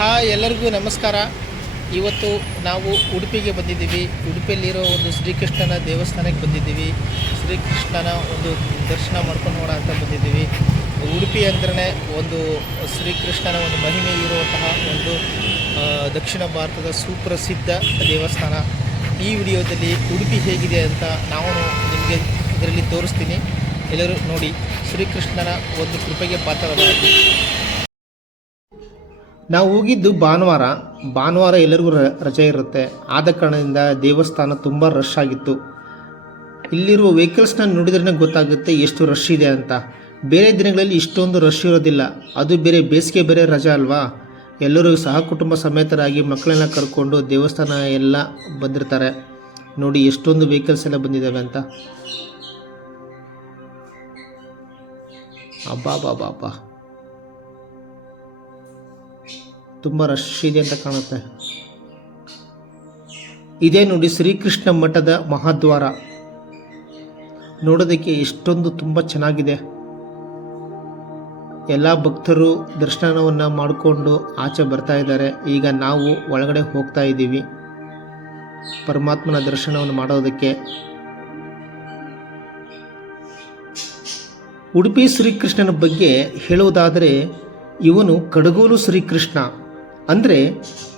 Hi ಎಲ್ಲರಿಗೂ ನಮಸ್ಕಾರ. ಇವತ್ತು ನಾವು ಉಡುಪಿಗೆ ಬಂದಿದ್ದೀವಿ. ಉಡುಪಿಯಲ್ಲಿರೋ ಒಂದು ಶ್ರೀಕೃಷ್ಣನ ದೇವಸ್ಥಾನಕ್ಕೆ ಬಂದಿದ್ದೀವಿ. ಶ್ರೀಕೃಷ್ಣನ ಒಂದು ದರ್ಶನ ಮಾಡ್ಕೊಂಡು ಹೋಗೋಣ ಅಂತ ಬಂದಿದ್ದೀವಿ. ಉಡುಪಿ ಅಂದ್ರೆ ಒಂದು ಶ್ರೀಕೃಷ್ಣನ ಒಂದು ಮಹಿಮೆ ಇರುವಂತಹ ಒಂದು ದಕ್ಷಿಣ ಭಾರತದ ಸುಪ್ರಸಿದ್ಧ ದೇವಸ್ಥಾನ. ಈ ವಿಡಿಯೋದಲ್ಲಿ ಉಡುಪಿ ಹೇಗಿದೆ ಅಂತ ನಾವು ನಿಮಗೆ ಇದರಲ್ಲಿ ತೋರಿಸ್ತೀನಿ. ಎಲ್ಲರೂ ನೋಡಿ, ಶ್ರೀಕೃಷ್ಣನ ಒಂದು ಕೃಪೆಗೆ ಪಾತ್ರರಾಗಿ. ನಾವು ಹೋಗಿದ್ದು ಭಾನುವಾರ ಎಲ್ಲರಿಗೂ ರಜೆ ಇರುತ್ತೆ. ಆದ ಕಾರಣದಿಂದ ದೇವಸ್ಥಾನ ತುಂಬ ರಶ್ ಆಗಿತ್ತು. ಇಲ್ಲಿರುವ ವೆಹಿಕಲ್ಸ್ನ ನೋಡಿದ್ರೆ ಗೊತ್ತಾಗುತ್ತೆ ಎಷ್ಟು ರಶ್ ಇದೆ ಅಂತ. ಬೇರೆ ದಿನಗಳಲ್ಲಿ ಇಷ್ಟೊಂದು ರಶ್ ಇರೋದಿಲ್ಲ. ಅದು ಬೇಸಿಗೆ ಬೇರೆ ರಜೆ ಅಲ್ವಾ. ಎಲ್ಲರೂ ಸಹ ಕುಟುಂಬ ಸಮೇತರಾಗಿ ಮಕ್ಕಳೆಲ್ಲ ಕರ್ಕೊಂಡು ದೇವಸ್ಥಾನ ಎಲ್ಲ ಬಂದಿರ್ತಾರೆ. ನೋಡಿ ಎಷ್ಟೊಂದು ವೆಹಿಕಲ್ಸ್ ಎಲ್ಲ ಬಂದಿದ್ದಾವೆ ಅಂತ. ಅಬ್ಬಾ ತುಂಬ ರಶ್ ಇದೆ ಅಂತ ಕಾಣುತ್ತೆ. ಇದೇ ನೋಡಿ ಶ್ರೀಕೃಷ್ಣ ಮಠದ ಮಹಾದ್ವಾರ. ನೋಡೋದಕ್ಕೆ ಎಷ್ಟೊಂದು ತುಂಬ ಚೆನ್ನಾಗಿದೆ. ಎಲ್ಲ ಭಕ್ತರು ದರ್ಶನವನ್ನು ಮಾಡಿಕೊಂಡು ಆಚೆ ಬರ್ತಾ ಇದ್ದಾರೆ. ಈಗ ನಾವು ಒಳಗಡೆ ಹೋಗ್ತಾ ಇದ್ದೀವಿ ಪರಮಾತ್ಮನ ದರ್ಶನವನ್ನು ಮಾಡೋದಕ್ಕೆ. ಉಡುಪಿ ಶ್ರೀಕೃಷ್ಣನ ಬಗ್ಗೆ ಹೇಳುವುದಾದರೆ, ಇವನು ಕಡಗೋಲು ಶ್ರೀಕೃಷ್ಣ. ಅಂದರೆ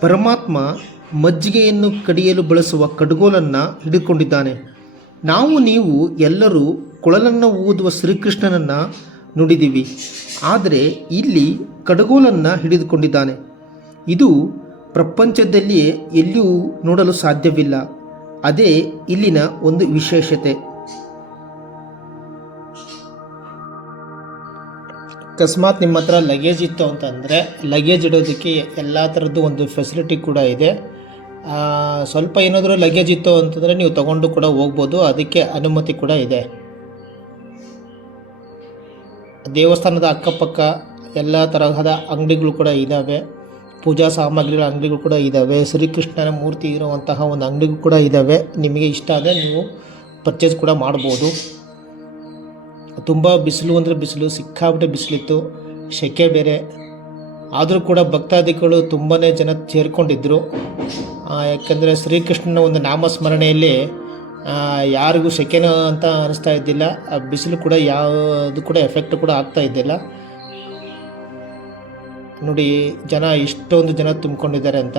ಪರಮಾತ್ಮ ಮಜ್ಜಿಗೆಯನ್ನು ಕಡಿಯಲು ಬಳಸುವ ಕಡಗೋಲನ್ನು ಹಿಡಿದುಕೊಂಡಿದ್ದಾನೆ. ನೀವು ಎಲ್ಲರೂ ಕೊಳಲನ್ನು ಊದುವ ಶ್ರೀಕೃಷ್ಣನನ್ನು ನೋಡಿದ್ದೀವಿ. ಆದರೆ ಇಲ್ಲಿ ಕಡಗೋಲನ್ನು ಹಿಡಿದುಕೊಂಡಿದ್ದಾನೆ. ಇದು ಪ್ರಪಂಚದಲ್ಲಿಯೇ ಎಲ್ಲಿಯೂ ನೋಡಲು ಸಾಧ್ಯವಿಲ್ಲ. ಅದೇ ಇಲ್ಲಿನ ಒಂದು ವಿಶೇಷತೆ. ಅಕಸ್ಮಾತ್ ನಿಮ್ಮ ಹತ್ರ ಲಗೇಜ್ ಇತ್ತು ಅಂತಂದರೆ ಲಗೇಜ್ ಇಡೋದಕ್ಕೆ ಎಲ್ಲ ಥರದ್ದು ಒಂದು ಫೆಸಿಲಿಟಿ ಕೂಡ ಇದೆ. ಸ್ವಲ್ಪ ಏನಾದರೂ ಲಗೇಜ್ ಇತ್ತು ಅಂತಂದರೆ ನೀವು ತಗೊಂಡು ಕೂಡ ಹೋಗ್ಬೋದು. ಅದಕ್ಕೆ ಅನುಮತಿ ಕೂಡ ಇದೆ. ದೇವಸ್ಥಾನದ ಅಕ್ಕಪಕ್ಕ ಎಲ್ಲ ತರಹದ ಅಂಗಡಿಗಳು ಕೂಡ ಇದ್ದಾವೆ. ಪೂಜಾ ಸಾಮಗ್ರಿಗಳ ಅಂಗಡಿಗಳು ಕೂಡ ಇದ್ದಾವೆ. ಶ್ರೀಕೃಷ್ಣನ ಮೂರ್ತಿ ಇರುವಂತಹ ಒಂದು ಅಂಗಡಿಗಳು ಕೂಡ ಇದ್ದಾವೆ. ನಿಮಗೆ ಇಷ್ಟ ಆದರೆ ನೀವು ಪರ್ಚೇಸ್ ಕೂಡ ಮಾಡ್ಬೋದು. ತುಂಬ ಬಿಸಿಲು ಅಂದರೆ ಬಿಸಿಲು, ಸಿಕ್ಕಾಬಿಟ್ಟೆ ಬಿಸಿಲಿತ್ತು, ಸೆಕೆ ಬೇರೆ. ಆದರೂ ಕೂಡ ಭಕ್ತಾದಿಗಳು ತುಂಬಾ ಜನ ಸೇರಿಕೊಂಡಿದ್ದರು. ಯಾಕೆಂದರೆ ಶ್ರೀಕೃಷ್ಣನ ಒಂದು ನಾಮಸ್ಮರಣೆಯಲ್ಲಿ ಯಾರಿಗೂ ಸೆಕೆನ ಅಂತ ಅನಿಸ್ತಾ ಇದ್ದಿಲ್ಲ. ಬಿಸಿಲು ಕೂಡ ಯಾವುದು ಕೂಡ ಎಫೆಕ್ಟ್ ಕೂಡ ಆಗ್ತಾ ಇದ್ದಿಲ್ಲ. ನೋಡಿ ಜನ ಇಷ್ಟೊಂದು ಜನ ತುಂಬಿಕೊಂಡಿದ್ದಾರೆ ಅಂತ.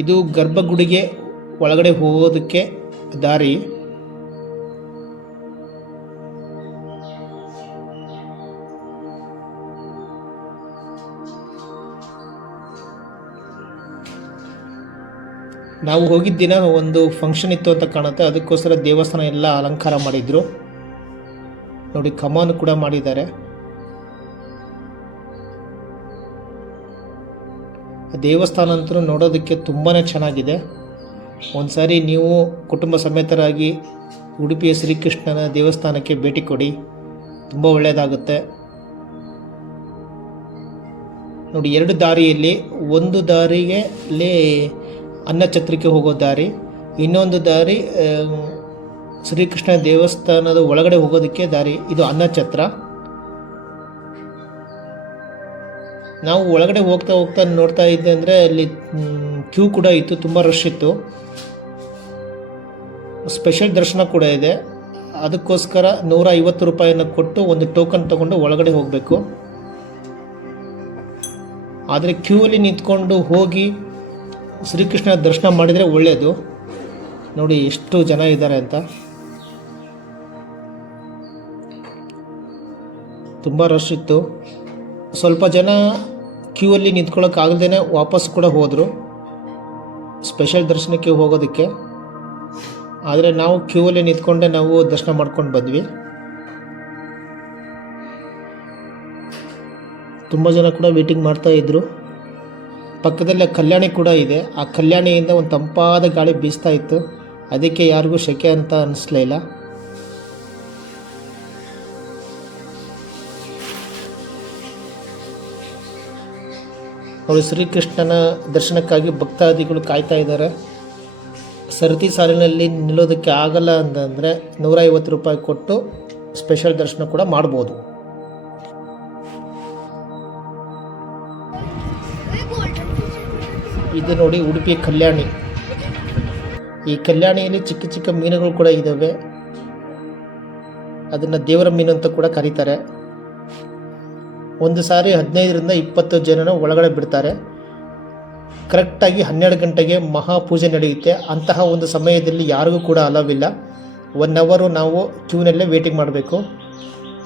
ಇದು ಗರ್ಭಗುಡಿಗೆ ಒಳಗಡೆ ಹೋಗೋದಕ್ಕೆ ದಾರಿ. ನಾವು ಹೋಗಿದ್ದ ದಿನ ಒಂದು ಫಂಕ್ಷನ್ ಇತ್ತು ಅಂತ ಕಾಣುತ್ತೆ. ಅದಕ್ಕೋಸ್ಕರ ದೇವಸ್ಥಾನ ಎಲ್ಲ ಅಲಂಕಾರ ಮಾಡಿದ್ರು. ನೋಡಿ ಕಮಾನು ಕೂಡ ಮಾಡಿದ್ದಾರೆ. ದೇವಸ್ಥಾನ ಅಂತೂ ನೋಡೋದಕ್ಕೆ ತುಂಬಾ ಚೆನ್ನಾಗಿದೆ. ಒಂದು ಸಾರಿ ನೀವು ಕುಟುಂಬ ಸಮೇತರಾಗಿ ಉಡುಪಿಯ ಶ್ರೀಕೃಷ್ಣನ ದೇವಸ್ಥಾನಕ್ಕೆ ಭೇಟಿ ಕೊಡಿ, ತುಂಬ ಒಳ್ಳೆಯದಾಗುತ್ತೆ. ನೋಡಿ ಎರಡು ದಾರಿಯಲ್ಲಿ, ಒಂದು ದಾರಿಗೆ ಅನ್ನಛತ್ರಕ್ಕೆ ಹೋಗೋ ದಾರಿ, ಇನ್ನೊಂದು ದಾರಿ ಶ್ರೀಕೃಷ್ಣ ದೇವಸ್ಥಾನದ ಒಳಗಡೆ ಹೋಗೋದಕ್ಕೆ ದಾರಿ. ಇದು ಅನ್ನಛತ್ರ. ನಾವು ಒಳಗಡೆ ಹೋಗ್ತಾ ನೋಡ್ತಾ ಇದ್ದೆ ಅಂದರೆ ಅಲ್ಲಿ ಕ್ಯೂ ಕೂಡ ಇತ್ತು, ತುಂಬ ರಶ್ ಇತ್ತು. ಸ್ಪೆಷಲ್ ದರ್ಶನ ಕೂಡ ಇದೆ. ಅದಕ್ಕೋಸ್ಕರ 150 ರೂಪಾಯಿಯನ್ನು ಕೊಟ್ಟು ಒಂದು ಟೋಕನ್ ತಗೊಂಡು ಒಳಗಡೆ ಹೋಗಬೇಕು. ಆದರೆ ಕ್ಯೂ ಅಲ್ಲಿ ನಿಂತ್ಕೊಂಡು ಹೋಗಿ ಶ್ರೀಕೃಷ್ಣ ದರ್ಶನ ಮಾಡಿದರೆ ಒಳ್ಳೆಯದು. ನೋಡಿ ಎಷ್ಟು ಜನ ಇದ್ದಾರೆ ಅಂತ. ತುಂಬ ರಶ್ ಇತ್ತು. ಸ್ವಲ್ಪ ಜನ ಕ್ಯೂ ಅಲ್ಲಿ ನಿಂತ್ಕೊಳ್ಳೋಕ್ಕಾಗದೇ ವಾಪಸ್ ಕೂಡ ಹೋದರು ಸ್ಪೆಷಲ್ ದರ್ಶನಕ್ಕೆ ಹೋಗೋದಕ್ಕೆ. ಆದರೆ ನಾವು ಕ್ಯೂ ಅಲ್ಲಿ ನಿಂತ್ಕೊಂಡೆ ನಾವು ದರ್ಶನ ಮಾಡ್ಕೊಂಡು ಬಂದ್ವಿ. ತುಂಬ ಜನ ಕೂಡ ವೇಟಿಂಗ್ ಮಾಡ್ತಾ ಇದ್ರು. ಪಕ್ಕದಲ್ಲೇ ಕಲ್ಯಾಣಿ ಕೂಡ ಇದೆ. ಆ ಕಲ್ಯಾಣಿಯಿಂದ ಒಂದು ತಂಪಾದ ಗಾಳಿ ಬೀಸ್ತಾ ಇತ್ತು. ಅದಕ್ಕೆ ಯಾರಿಗೂ ಸೆಕೆ ಅಂತ ಅನ್ನಿಸ್ಲೇ ಇಲ್ಲ. ನೋಡಿ, ಶ್ರೀಕೃಷ್ಣನ ದರ್ಶನಕ್ಕಾಗಿ ಭಕ್ತಾದಿಗಳು ಕಾಯ್ತಾ ಇದ್ದಾರೆ. ಸರತಿ ಸಾಲಿನಲ್ಲಿ ನಿಲ್ಲೋದಕ್ಕೆ ಆಗಲ್ಲ ಅಂತಂದರೆ 150 ರೂಪಾಯಿ ಕೊಟ್ಟು ಸ್ಪೆಷಲ್ ದರ್ಶನ ಕೂಡ ಮಾಡ್ಬೋದು. ಇದು ನೋಡಿ ಉಡುಪಿ ಕಲ್ಯಾಣಿ. ಈ ಕಲ್ಯಾಣಿಯಲ್ಲಿ ಚಿಕ್ಕ ಚಿಕ್ಕ ಮೀನುಗಳು ಕೂಡ ಇದ್ದಾವೆ. ಅದನ್ನು ದೇವರ ಮೀನು ಅಂತ ಕೂಡ ಕರೀತಾರೆ. ಒಂದು ಸಾರಿ 15ರಿಂದ 20 ಜನನ ಒಳಗಡೆ ಬಿಡ್ತಾರೆ. ಕರೆಕ್ಟಾಗಿ 12 ಗಂಟೆಗೆ ಮಹಾಪೂಜೆ ನಡೆಯುತ್ತೆ. ಅಂತಹ ಒಂದು ಸಮಯದಲ್ಲಿ ಯಾರಿಗೂ ಕೂಡ ಅಲವಿಲ್ಲ. 1 ಅವರು ನಾವು ಕ್ಯೂನಲ್ಲೇ ವೇಟಿಂಗ್ ಮಾಡಬೇಕು.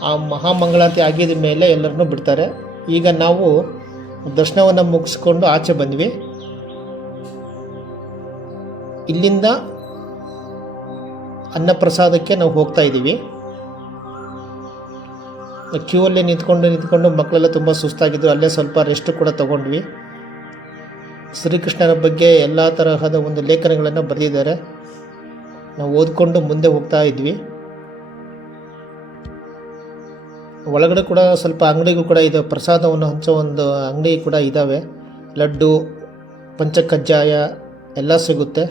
ಆ ಮಹಾಮಂಗಳಾರತಿ ಆಗಿದ ಮೇಲೆ ಎಲ್ಲರನ್ನೂ ಬಿಡ್ತಾರೆ. ಈಗ ನಾವು ದರ್ಶನವನ್ನು ಮುಗಿಸ್ಕೊಂಡು ಆಚೆ ಬಂದ್ವಿ. ಇಲ್ಲಿಂದ ಅನ್ನಪ್ರಸಾದಕ್ಕೆ ನಾವು ಹೋಗ್ತಾ ಇದ್ದೀವಿ. ಕ್ಯೂ ಅಲ್ಲೇ ನಿಂತ್ಕೊಂಡು ಮಕ್ಕಳೆಲ್ಲ ತುಂಬ ಸುಸ್ತಾಗಿದ್ದರು. ಅಲ್ಲೇ ಸ್ವಲ್ಪ ರೆಸ್ಟ್ ಕೂಡ ತಗೊಂಡ್ವಿ. ಶ್ರೀಕೃಷ್ಣನ ಬಗ್ಗೆ ಎಲ್ಲ ತರಹದ ಒಂದು ಲೇಖನಗಳನ್ನು ಬರೆದಿದ್ದಾರೆ. ನಾವು ಓದ್ಕೊಂಡು ಮುಂದೆ ಹೋಗ್ತಾ ಇದ್ವಿ. ಒಳಗಡೆ ಕೂಡ ಸ್ವಲ್ಪ ಅಂಗಡಿಗಳು ಕೂಡ ಇದೆ. ಪ್ರಸಾದವನ್ನು ಹಂಚೋ ಒಂದು ಅಂಗಡಿ ಕೂಡ ಇದ್ದಾವೆ. ಲಡ್ಡು, ಪಂಚಕಜ್ಜಾಯ ಎಲ್ಲ ಸಿಗುತ್ತೆ.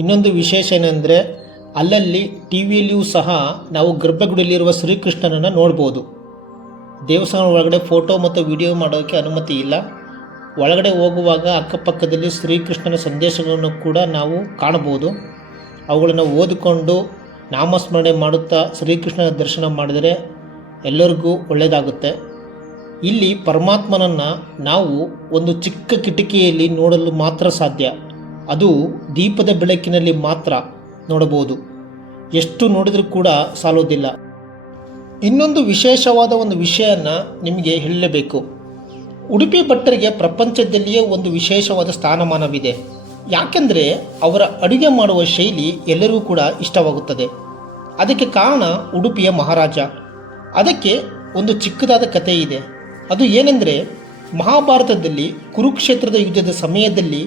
ಇನ್ನೊಂದು ವಿಶೇಷ ಏನೆಂದರೆ, ಅಲ್ಲಲ್ಲಿ ಟಿ ವಿಯಲ್ಲಿಯೂ ಸಹ ನಾವು ಗರ್ಭಗುಡಿಯಲ್ಲಿರುವ ಶ್ರೀಕೃಷ್ಣನನ್ನು ನೋಡ್ಬೋದು. ದೇವಸ್ಥಾನ ಒಳಗಡೆ ಫೋಟೋ ಮತ್ತು ವಿಡಿಯೋ ಮಾಡೋಕ್ಕೆ ಅನುಮತಿ ಇಲ್ಲ. ಒಳಗಡೆ ಹೋಗುವಾಗ ಅಕ್ಕಪಕ್ಕದಲ್ಲಿ ಶ್ರೀಕೃಷ್ಣನ ಸಂದೇಶಗಳನ್ನು ಕೂಡ ನಾವು ಕಾಣಬಹುದು. ಅವುಗಳನ್ನು ಓದಿಕೊಂಡು ನಾಮಸ್ಮರಣೆ ಮಾಡುತ್ತಾ ಶ್ರೀಕೃಷ್ಣನ ದರ್ಶನ ಮಾಡಿದರೆ ಎಲ್ಲರಿಗೂ ಒಳ್ಳೆಯದಾಗುತ್ತೆ. ಇಲ್ಲಿ ಪರಮಾತ್ಮನನ್ನು ನಾವು ಒಂದು ಚಿಕ್ಕ ಕಿಟಕಿಯಲ್ಲಿ ನೋಡಲು ಮಾತ್ರ ಸಾಧ್ಯ. ಅದು ದೀಪದ ಬೆಳಕಿನಲ್ಲಿ ಮಾತ್ರ ನೋಡಬಹುದು. ಎಷ್ಟು ನೋಡಿದರೂ ಕೂಡ ಸಾಲೋದಿಲ್ಲ. ಇನ್ನೊಂದು ವಿಶೇಷವಾದ ಒಂದು ವಿಷಯನ ನಿಮಗೆ ಹೇಳಲೇಬೇಕು. ಉಡುಪಿ ಭಟ್ಟರಿಗೆ ಪ್ರಪಂಚದಲ್ಲಿಯೇ ಒಂದು ವಿಶೇಷವಾದ ಸ್ಥಾನಮಾನವಿದೆ. ಯಾಕೆಂದರೆ ಅವರ ಅಡುಗೆ ಮಾಡುವ ಶೈಲಿ ಎಲ್ಲರಿಗೂ ಕೂಡ ಇಷ್ಟವಾಗುತ್ತದೆ. ಅದಕ್ಕೆ ಕಾರಣ ಉಡುಪಿಯ ಮಹಾರಾಜ. ಅದಕ್ಕೆ ಒಂದು ಚಿಕ್ಕದಾದ ಕಥೆ ಇದೆ. ಅದು ಏನೆಂದರೆ, ಮಹಾಭಾರತದಲ್ಲಿ ಕುರುಕ್ಷೇತ್ರದ ಯುದ್ಧದ ಸಮಯದಲ್ಲಿ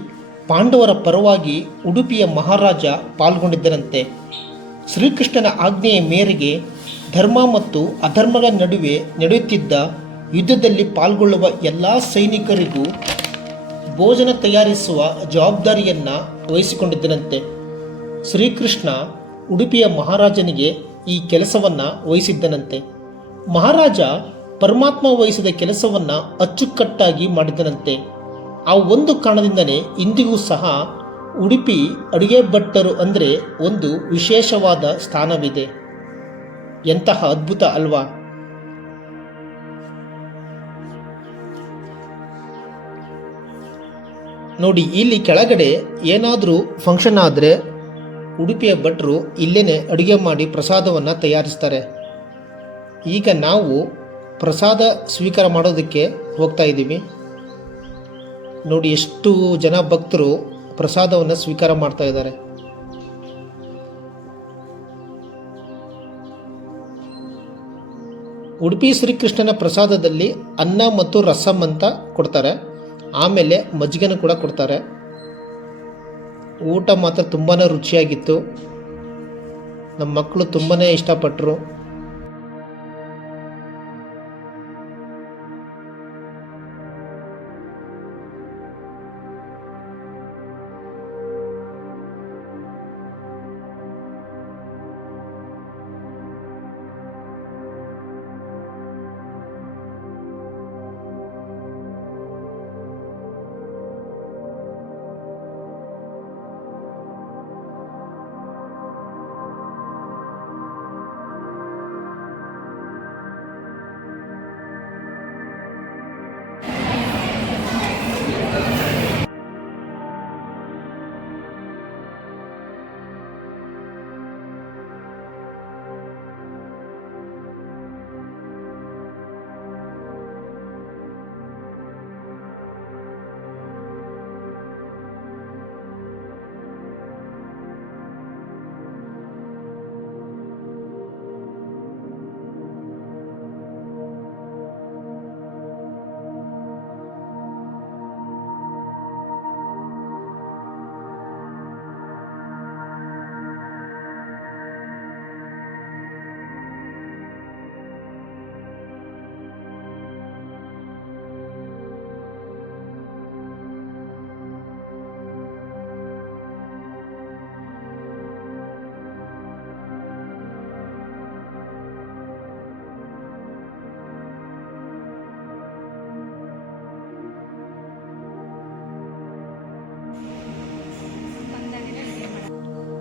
ಪಾಂಡವರ ಪರವಾಗಿ ಉಡುಪಿಯ ಮಹಾರಾಜ ಪಾಲ್ಗೊಂಡಿದ್ದರಂತೆ. ಶ್ರೀಕೃಷ್ಣನ ಆಜ್ಞೆಯ ಮೇರೆಗೆ ಧರ್ಮ ಮತ್ತು ಅಧರ್ಮಗಳ ನಡುವೆ ನಡೆಯುತ್ತಿದ್ದ ಯುದ್ಧದಲ್ಲಿ ಪಾಲ್ಗೊಳ್ಳುವ ಎಲ್ಲ ಸೈನಿಕರಿಗೂ ಭೋಜನ ತಯಾರಿಸುವ ಜವಾಬ್ದಾರಿಯನ್ನು ವಹಿಸಿಕೊಂಡಿದ್ದನಂತೆ. ಶ್ರೀಕೃಷ್ಣ ಉಡುಪಿಯ ಮಹಾರಾಜನಿಗೆ ಈ ಕೆಲಸವನ್ನು ವಹಿಸಿದ್ದನಂತೆ. ಮಹಾರಾಜ ಪರಮಾತ್ಮ ವಹಿಸಿದ ಕೆಲಸವನ್ನು ಅಚ್ಚುಕಟ್ಟಾಗಿ ಮಾಡಿದ್ದನಂತೆ. ಆ ಒಂದು ಕಾರಣದಿಂದಲೇ ಇಂದಿಗೂ ಸಹ ಉಡುಪಿ ಅಡುಗೆ ಭಟ್ಟರು ಅಂದರೆ ಒಂದು ವಿಶೇಷವಾದ ಸ್ಥಾನವಿದೆ. ಎಂತಹ ಅದ್ಭುತ ಅಲ್ವಾ? ನೋಡಿ, ಇಲ್ಲಿ ಕೆಳಗಡೆ ಏನಾದರೂ ಫಂಕ್ಷನ್ ಆದರೆ ಉಡುಪಿಯ ಭಟ್ರು ಇಲ್ಲೇ ಅಡುಗೆ ಮಾಡಿ ಪ್ರಸಾದವನ್ನು ತಯಾರಿಸ್ತಾರೆ. ಈಗ ನಾವು ಪ್ರಸಾದ ಸ್ವೀಕಾರ ಮಾಡೋದಕ್ಕೆ ಹೋಗ್ತಾ ಇದ್ದೀವಿ. ನೋಡಿ, ಎಷ್ಟು ಜನ ಭಕ್ತರು ಪ್ರಸಾದವನ್ನು ಸ್ವೀಕಾರ ಮಾಡ್ತಾ ಇದ್ದಾರೆ. ಉಡುಪಿ ಶ್ರೀಕೃಷ್ಣನ ಪ್ರಸಾದದಲ್ಲಿ ಅನ್ನ ಮತ್ತು ರಸಂ ಅಂತ ಕೊಡ್ತಾರೆ. ಆಮೇಲೆ ಮಜ್ಜಿಗೆನೂ ಕೂಡ ಕೊಡ್ತಾರೆ. ಊಟ ಮಾತ್ರ ತುಂಬಾ ರುಚಿಯಾಗಿತ್ತು. ನಮ್ಮ ಮಕ್ಕಳು ತುಂಬಾ ಇಷ್ಟಪಟ್ಟರು.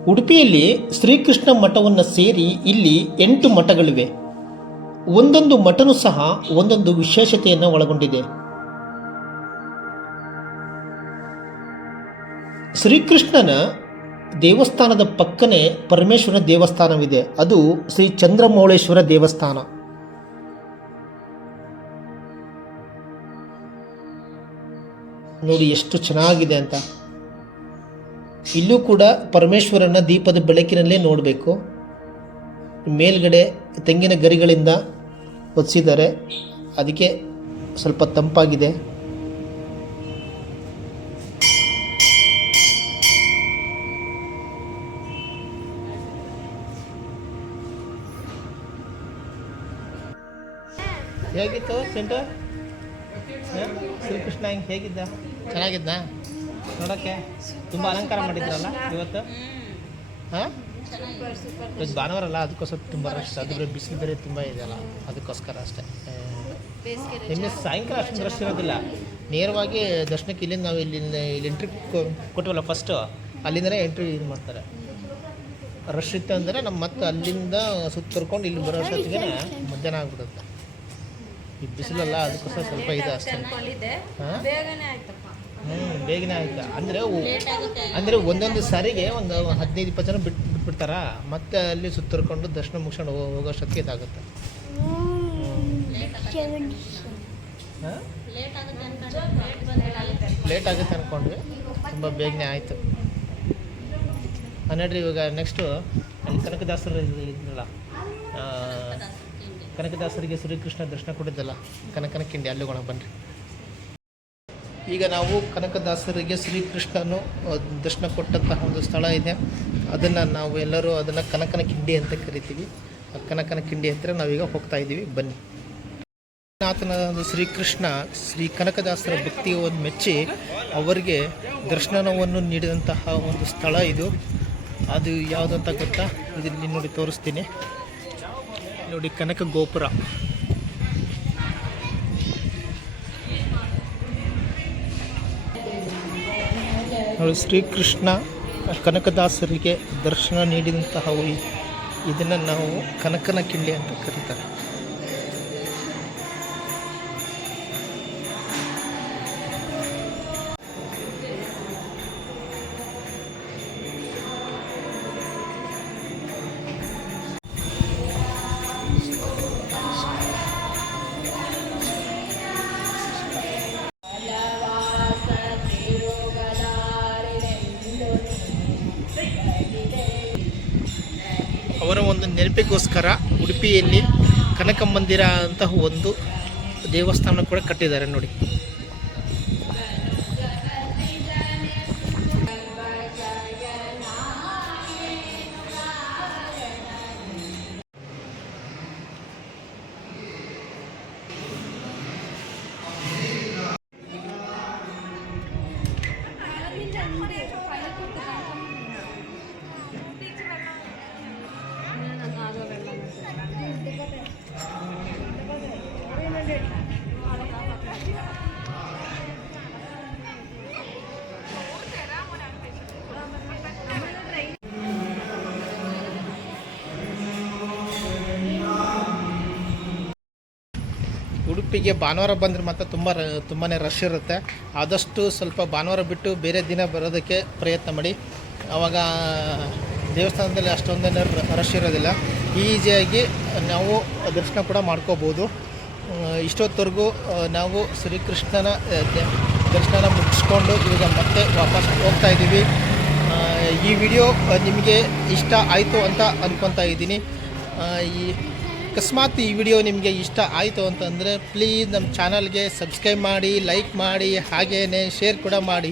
ಉಡುಪಿಯಲ್ಲಿ ಶ್ರೀಕೃಷ್ಣ ಮಠವನ್ನು ಸೇರಿ ಇಲ್ಲಿ 8 ಮಠಗಳಿವೆ. ಒಂದೊಂದು ಮಠನೂ ಸಹ ಒಂದೊಂದು ವಿಶೇಷತೆಯನ್ನು ಒಳಗೊಂಡಿದೆ. ಶ್ರೀಕೃಷ್ಣನ ದೇವಸ್ಥಾನದ ಪಕ್ಕನೆ ಪರಮೇಶ್ವರನ ದೇವಸ್ಥಾನವಿದೆ. ಅದು ಶ್ರೀ ಚಂದ್ರಮೌಳೇಶ್ವರ ದೇವಸ್ಥಾನ. ನೋಡಿ ಎಷ್ಟು ಚೆನ್ನಾಗಿದೆ ಅಂತ. ಇಲ್ಲೂ ಕೂಡ ಪರಮೇಶ್ವರನ ದೀಪದ ಬೆಳಕಿನಲ್ಲೇ ನೋಡಬೇಕು. ಮೇಲ್ಗಡೆ ತೆಂಗಿನ ಗರಿಗಳಿಂದ ಹೊದಿಸಿದ್ದಾರೆ, ಅದಕ್ಕೆ ಸ್ವಲ್ಪ ತಂಪಾಗಿದೆ. ಹೇಗಿತ್ತು ಸೆಂಟರ್? ಶ್ರೀಕೃಷ್ಣ ಹೇಗಿದ್ದ? ಚೆನ್ನಾಗಿದ್ದ ನೋಡೋಕ್ಕೆ? ತುಂಬ ಅಲಂಕಾರ ಮಾಡಿದ್ರಲ್ಲ ಇವತ್ತು. ಹಾಂ, ಇವತ್ತು ಭಾನುವಾರ ಅಲ್ಲ, ಅದಕ್ಕೋಸ್ಕರ ತುಂಬ ರಶ್. ಅದು ಬಿಸಿಲು ಬೇರೆ ತುಂಬ ಇದೆಯಲ್ಲ, ಅದಕ್ಕೋಸ್ಕರ ಅಷ್ಟೇ. ನಿನ್ನೆ ಸಾಯಂಕಾಲ ಅಷ್ಟೊಂದು ರಶ್ ಇರೋದಿಲ್ಲ. ನೇರವಾಗಿ ದರ್ಶನಕ್ಕೆ ಇಲ್ಲಿಂದ ನಾವು ಇಲ್ಲಿ ಎಂಟ್ರಿ ಕೊಟ್ಟವಲ್ಲ ಫಸ್ಟು, ಅಲ್ಲಿಂದಲೇ ಎಂಟ್ರಿ ಇದು ಮಾಡ್ತಾರೆ. ರಶ್ ಇತ್ತು ಅಂದರೆ ನಮ್ಮ ಮತ್ತೆ ಅಲ್ಲಿಂದ ಸುತ್ತರ್ಕೊಂಡು ಇಲ್ಲಿ ಬರೋ ಅಷ್ಟೊತ್ತಿಗೆ ಮಧ್ಯಾಹ್ನ ಆಗಿಬಿಡುತ್ತೆ. ಈ ಬಿಸಿಲಲ್ಲ, ಅದಕ್ಕೋಸ್ಕರ ಸ್ವಲ್ಪ ಇದೆ ಅಷ್ಟೇ. ಹಾಂ, ಬೇಗನೆ ಆಯ್ತು. ಅಂದರೆ ಒಂದೊಂದು ಸಾರಿಗೆ ಒಂದು 15-20 ಜನ ಬಿಟ್ಬಿಡ್ತಾರ. ಮತ್ತೆ ಅಲ್ಲಿ ಸುತ್ತರ್ಕೊಂಡು ದರ್ಶನ ಮುಗಿಸ್ಕೊಂಡು ಹೋಗೋಷ್ಟೊತ್ತಿಗೆ ಇದಾಗುತ್ತೆ. ಲೇಟ್ ಆಗುತ್ತೆ ಅಂದ್ಕೊಂಡ್ವಿ, ತುಂಬ ಬೇಗನೆ ಆಯಿತು. ನೋಡ್ರಿ, ಇವಾಗ ನೆಕ್ಸ್ಟು ಅಲ್ಲಿ ಕನಕದಾಸರು ಇದ್ರಲ್ಲ, ಕನಕದಾಸರಿಗೆ ಶ್ರೀಕೃಷ್ಣ ದರ್ಶನ ಕೊಟ್ಟಿದ್ದಲ್ಲ, ಕನಕನ ಕಿಂಡಿ, ಅಲ್ಲಿ ಹೋಗೋಣ ಬನ್ನಿರಿ. ಈಗ ನಾವು ಕನಕದಾಸರಿಗೆ ಶ್ರೀಕೃಷ್ಣನು ದರ್ಶನ ಕೊಟ್ಟಂತಹ ಒಂದು ಸ್ಥಳ ಇದೆ. ಅದನ್ನು ನಾವು ಎಲ್ಲರೂ ಅದನ್ನು ಕನಕನ ಕಿಂಡಿ ಅಂತ ಕರಿತೀವಿ. ಕನಕನ ಕಿಂಡಿ ಹತ್ತಿರ ನಾವೀಗ ಹೋಗ್ತಾ ಇದ್ದೀವಿ, ಬನ್ನಿ. ಆತನ ಶ್ರೀಕೃಷ್ಣ ಶ್ರೀ ಕನಕದಾಸರ ಭಕ್ತಿಯನ್ನು ಮೆಚ್ಚಿ ಅವರಿಗೆ ದರ್ಶನವನ್ನು ನೀಡಿದಂತಹ ಒಂದು ಸ್ಥಳ ಇದು. ಅದು ಯಾವುದಂತ ಗೊತ್ತಾ? ಇದರಲ್ಲಿ ನೋಡಿ ತೋರಿಸ್ತೀನಿ ನೋಡಿ, ಕನಕ ಗೋಪುರ. ನೋಡಿ, ಶ್ರೀಕೃಷ್ಣ ಕನಕದಾಸರಿಗೆ ದರ್ಶನ ನೀಡಿದಂತಹ ಇದನ್ನು ನಾವು ಕನಕನ ಕಿಂಡಿ ಅಂತ ಕರೀತಾರೆ. ಅವರ ಒಂದು ನೆನಪಿಗೋಸ್ಕರ ಉಡುಪಿಯಲ್ಲಿ ಕನಕ ಮಂದಿರ ಅಂತ ಒಂದು ದೇವಸ್ಥಾನ ಕೂಡ ಕಟ್ಟಿದ್ದಾರೆ ನೋಡಿ. ಉಡುಪಿಗೆ ಭಾನುವಾರ ಬಂದರೆ ಮಾತ್ರ ತುಂಬಾ ರಶ್ ಇರುತ್ತೆ. ಆದಷ್ಟು ಸ್ವಲ್ಪ ಭಾನುವಾರ ಬಿಟ್ಟು ಬೇರೆ ದಿನ ಬರೋದಕ್ಕೆ ಪ್ರಯತ್ನ ಮಾಡಿ. ಆವಾಗ ದೇವಸ್ಥಾನದಲ್ಲಿ ಅಷ್ಟೊಂದೇನು ರಶ್ ಇರೋದಿಲ್ಲ. ಈಸಿಯಾಗಿ ನಾವು ದರ್ಶನ ಕೂಡ ಮಾಡ್ಕೋಬೋದು. ಇಷ್ಟೊತ್ತವರೆಗೂ ನಾವು ಶ್ರೀಕೃಷ್ಣನ ದರ್ಶನ ಮುಗಿಸ್ಕೊಂಡು ಈಗ ಮತ್ತೆ ವಾಪಸ್ ಹೋಗ್ತಾ ಇದ್ದೀವಿ. ಈ ವಿಡಿಯೋ ನಿಮಗೆ ಇಷ್ಟ ಆಯಿತು ಅಂತ ಅಂದ್ಕೊತಾ ಇದ್ದೀನಿ. ಅಕಸ್ಮಾತ್ ಈ ವಿಡಿಯೋ ನಿಮಗೆ ಇಷ್ಟ ಆಯಿತು ಅಂತಂದರೆ ಪ್ಲೀಸ್ ನಮ್ಮ ಚಾನಲ್ಗೆ ಸಬ್ಸ್ಕ್ರೈಬ್ ಮಾಡಿ, ಲೈಕ್ ಮಾಡಿ, ಹಾಗೆಯೇ ಶೇರ್ ಕೂಡ ಮಾಡಿ.